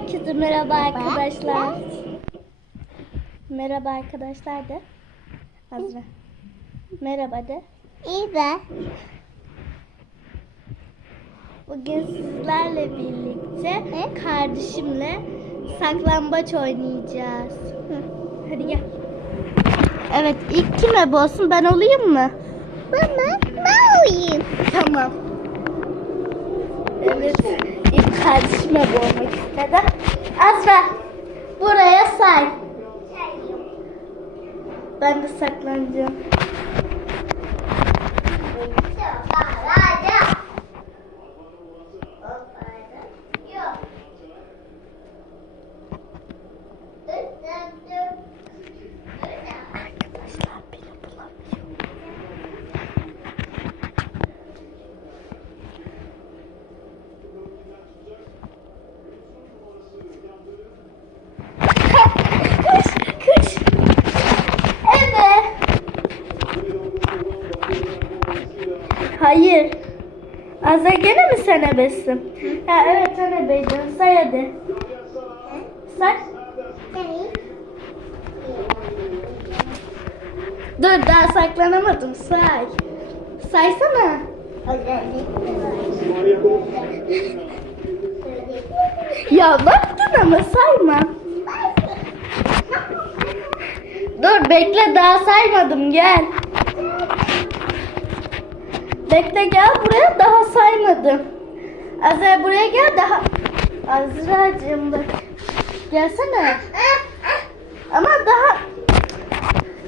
Herkese merhaba arkadaşlar. Merhaba arkadaşlar de. Azra. Merhaba de. İyi be. Bugün sizlerle birlikte kardeşimle saklambaç oynayacağız. Hadi gel. Evet ilk kim ebe olsun ben olayım mı? Baba ben uyuyayım. Tamam. Evet ilk kardeşim ebe olmak istedi. Azra buraya say. Ben de saklanacağım. Hayır. Azra gene mi sen ebesin? Ha evet sen ebeydin. Say hadi. Say. Dur daha saklanamadım. Say. Saysana. Ya baktın ama sayma. Dur bekle daha saymadım gel. Bekle gel buraya daha saymadım. Azra buraya gel daha. Azra'cığım bak. Gelsene. Ama daha.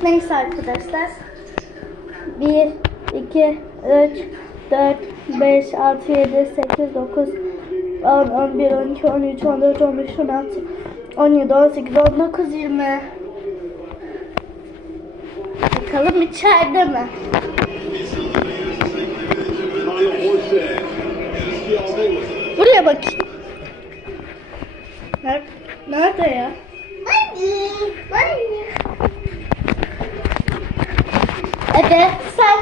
Neyse arkadaşlar. 1, 2, 3, 4, 5, 6, 7, 8, 9, 10, 11, 12, 13, 14, 15, 16, 17, 18, 19, 20. Bakalım içeride mi? Buraya bak. Nerede, nerede ya? Hadi sen.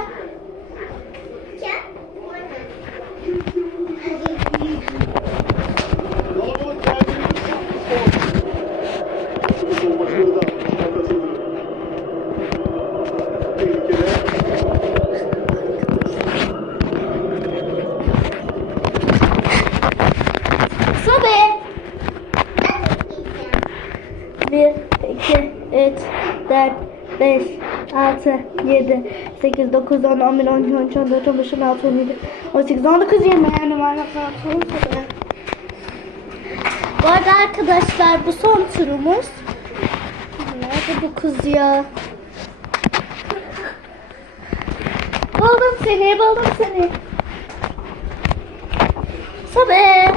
Sobe. 1, 2, 3, 4, 5, 6, 7, 8, 9, 10, 11, 12, 13, 14, 15, 16, 17, 18, 19, 20 yani kadar. Bu arada arkadaşlar bu son turumuz. Nerede bu kız ya? Buldum seni, buldum seni. Sobe.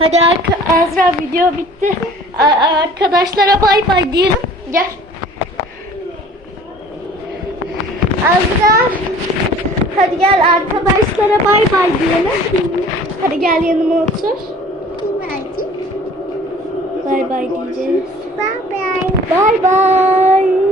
Hadi arka, Azra video bitti. A- arkadaşlara bay bay diyelim. Gel. Azra. Hadi gel arkadaşlara bay bay diyelim. Hadi gel yanıma otur. Bay bay diyeceğiz. Bye bye. Bay bay.